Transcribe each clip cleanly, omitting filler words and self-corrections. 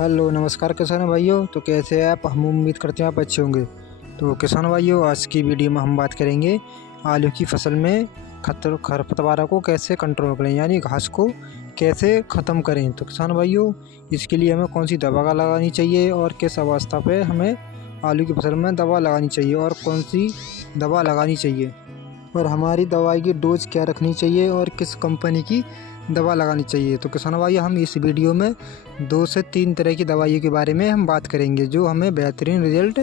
Hello नमस्कार किसान भाइयों। तो कैसे हैं आप? हम उम्मीद करते हैं आप अच्छे होंगे। तो किसान भाइयों, आज की वीडियो में हम बात करेंगे आलू की फसल में खरपतवारों को कैसे कंट्रोल करें, यानी घास को कैसे ख़त्म करें। तो किसान भाइयों, इसके लिए हमें कौन सी दवा लगानी चाहिए और किस अवस्था पे हमें आलू की फसल में दवा लगानी चाहिए और कौन सी दवा लगानी चाहिए, और हमारी दवाई की डोज क्या रखनी चाहिए और किस कंपनी की दवा लगानी चाहिए। तो किसान भाई, हम इस वीडियो में 2 से 3 तरह की दवाइयों के बारे में हम बात करेंगे जो हमें बेहतरीन रिजल्ट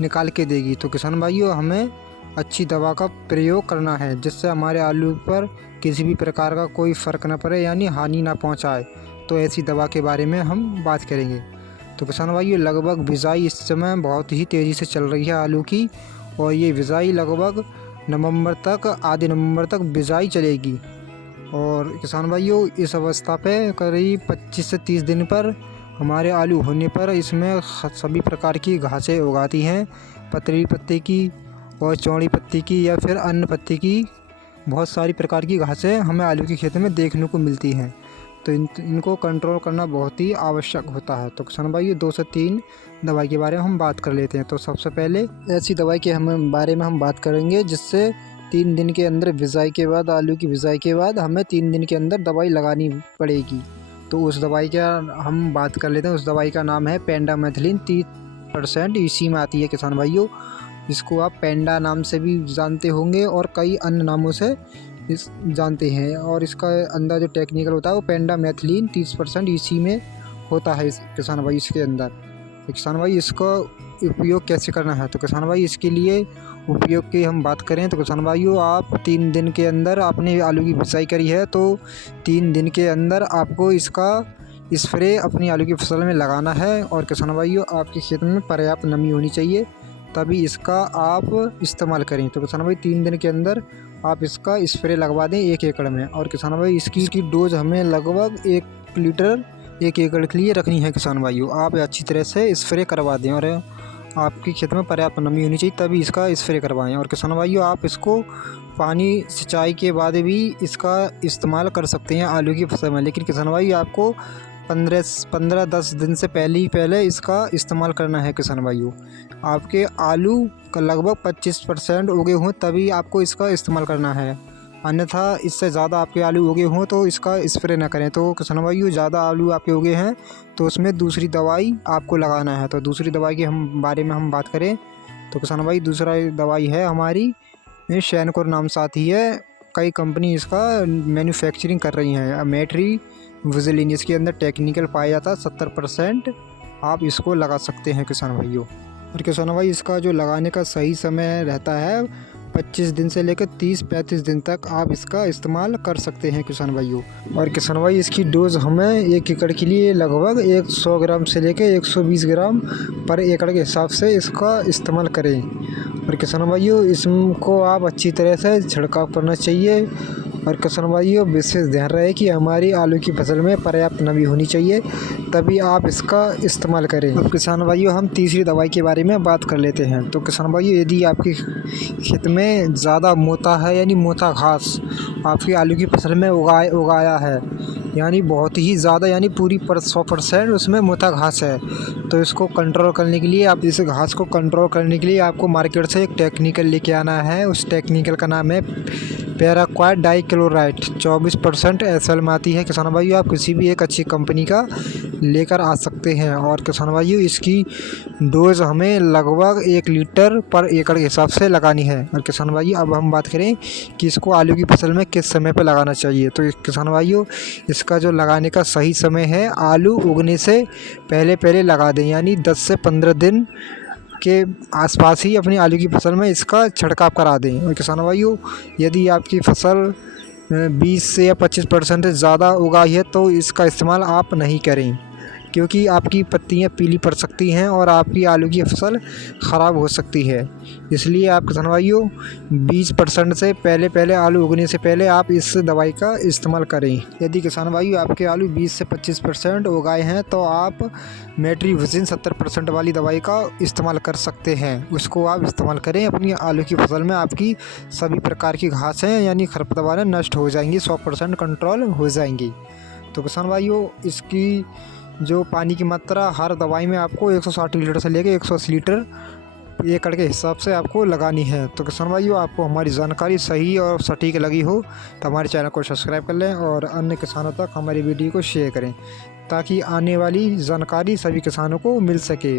निकाल के देगी। तो किसान भाइयों, हमें अच्छी दवा का प्रयोग करना है जिससे हमारे आलू पर किसी भी प्रकार का कोई फ़र्क ना पड़े, यानी हानि ना पहुंचाए। तो ऐसी दवा के बारे में हम बात करेंगे। तो किसान भाइयों, लगभग बिजाई इस समय बहुत ही तेज़ी से चल रही है आलू की, और ये बिजाई लगभग आधे नवंबर तक बिजाई चलेगी। और किसान भाइयों, इस अवस्था पे करीब 25 से 30 दिन पर हमारे आलू होने पर इसमें सभी प्रकार की घासें उगाती हैं, पतली पत्ती की और चौड़ी पत्ती की या फिर अन्य पत्ती की। बहुत सारी प्रकार की घासें हमें आलू के खेत में देखने को मिलती हैं। तो इनको कंट्रोल करना बहुत ही आवश्यक होता है। तो किसान भाइयों, 2 से 3 दवाई के बारे में हम बात कर लेते हैं। तो सबसे पहले ऐसी दवाई के बारे में हम बात करेंगे जिससे 3 दिन के अंदर बिजाई के बाद, आलू की बिजाई के बाद हमें 3 दिन के अंदर दवाई लगानी पड़ेगी। तो उस दवाई का हम बात कर लेते हैं। उस दवाई का नाम है पेंडामेथिलिन। 30% इसी में आती है किसान भाइयों। इसको आप पेंडा नाम से भी जानते होंगे और कई अन्य नामों से जानते हैं। और इसका अंदर जो टेक्निकल होता है वो पेंडामेथिलिन 30% इसी में होता है किसान भाई इसके अंदर। तो किसान भाई, इसका उपयोग कैसे करना है? तो किसान भाई, इसके लिए उपयोग की हम बात करें तो किसान भाइयों, आप 3 दिन के अंदर आपने आलू की बिजाई करी है तो 3 दिन के अंदर आपको इसका स्प्रे अपनी आलू की फसल में लगाना है। और किसान भाइयों, आपके खेत में पर्याप्त नमी होनी चाहिए, तभी इसका आप इस्तेमाल करें। तो किसान भाई, 3 दिन के अंदर आप इसका स्प्रे लगवा दें 1 एकड़ में। और किसान भाई, इसकी डोज हमें लगभग 1 लीटर 1 एकड़ के लिए रखनी है। किसान भाइयों, आप अच्छी तरह से स्प्रे करवा दें और आपके खेत में पर्याप्त नमी होनी चाहिए तभी इसका स्प्रे करवाएं। और किसान भाइयों, आप इसको पानी सिंचाई के बाद भी इसका इस्तेमाल कर सकते हैं आलू की फसल में, लेकिन किसान भाइयों, आपको 15-10 दिन से पहले इसका इस्तेमाल करना है। किसान भाइयों, आपके आलू का लगभग 25% उगे हों तभी आपको इसका इस्तेमाल करना है, अन्यथा इससे ज़्यादा आपके आलू उगे हों तो इसका स्प्रे ना करें। तो किसान भाइयों, ज़्यादा आलू आपके उगे हैं तो उसमें दूसरी दवाई आपको लगाना है। तो दूसरी दवाई के बारे में हम बात करें तो किसान भाई, दूसरा दवाई है हमारी शैनकोर नाम से आती है। कई कंपनी इसका मैन्युफैक्चरिंग कर रही हैं। मेट्री विजिलिन इसके अंदर टेक्निकल पाया जाता है। 70% आप इसको लगा सकते हैं किसान भाइयों। और किसान भाई, इसका जो लगाने का सही समय रहता है 25 दिन से लेकर 30-35 दिन तक आप इसका इस्तेमाल कर सकते हैं किसान भाइयों। और किसान भाई, इसकी डोज हमें 1 एकड़ के लिए लगभग 100 ग्राम से लेकर 120 ग्राम पर एकड़ के हिसाब से इसका इस्तेमाल करें। और किसान भाइयों, इसको आप अच्छी तरह से छिड़काव करना चाहिए। और किसान भाइयों, विशेष ध्यान रहे कि हमारी आलू की फसल में पर्याप्त नमी होनी चाहिए तभी आप इसका इस्तेमाल करें। अब किसान भाइयों, हम तीसरी दवाई के बारे में बात कर लेते हैं। तो किसान भाइयों, यदि आपके खेत में ज़्यादा मोटा है, यानी मोटा घास आपकी आलू की फसल में उगाया है, यानी बहुत ही ज़्यादा, यानी पूरी 100% उसमें मोटा घास है, तो इसको कंट्रोल करने के लिए, आप इस घास को कंट्रोल करने के लिए आपको मार्केट से एक टेक्निकल लेके आना है। उस टेक्निकल का नाम है पैराक्वाट डाइक्लोराइट। 24% SL में आती है। किसान भाइयों, आप किसी भी एक अच्छी कंपनी का लेकर आ सकते हैं। और किसान भाइयों, इसकी डोज हमें लगभग 1 लीटर पर एकड़ के हिसाब से लगानी है। और किसान भाइयों, अब हम बात करें कि इसको आलू की फसल में किस समय पर लगाना चाहिए। तो किसान भाइयों, इसका जो लगाने का सही समय है, आलू उगने से पहले लगा दें, यानी 10 से 15 दिन के आसपास ही अपनी आलू की फसल में इसका छिड़काव करा दें। और किसान भाइयों, यदि आपकी फसल 20 से या 25% से ज़्यादा उगाई है तो इसका इस्तेमाल आप नहीं करें, क्योंकि आपकी पत्तियां पीली पड़ सकती हैं और आपकी आलू की फसल ख़राब हो सकती है। इसलिए आप किसान भाइयों, 20% से पहले आलू उगने से पहले आप इस दवाई का इस्तेमाल करें। यदि किसान भाइयों, आपके आलू 20 से 25% उगाए हैं तो आप मेट्रीविजिन 70% वाली दवाई का इस्तेमाल कर सकते हैं। उसको आप इस्तेमाल करें अपनी आलू की फसल में। आपकी सभी प्रकार की घासें यानी खरपतवारें नष्ट हो जाएंगी, 100% कंट्रोल हो जाएंगी। तो किसान भाइयों, इसकी जो पानी की मात्रा हर दवाई में आपको 160 लीटर से लेके 180 लीटर एकड़ के हिसाब से आपको लगानी है। तो किसान भाइयों, आपको हमारी जानकारी सही और सटीक लगी हो तो हमारे चैनल को सब्सक्राइब कर लें और अन्य किसानों तक हमारी वीडियो को शेयर करें, ताकि आने वाली जानकारी सभी किसानों को मिल सके।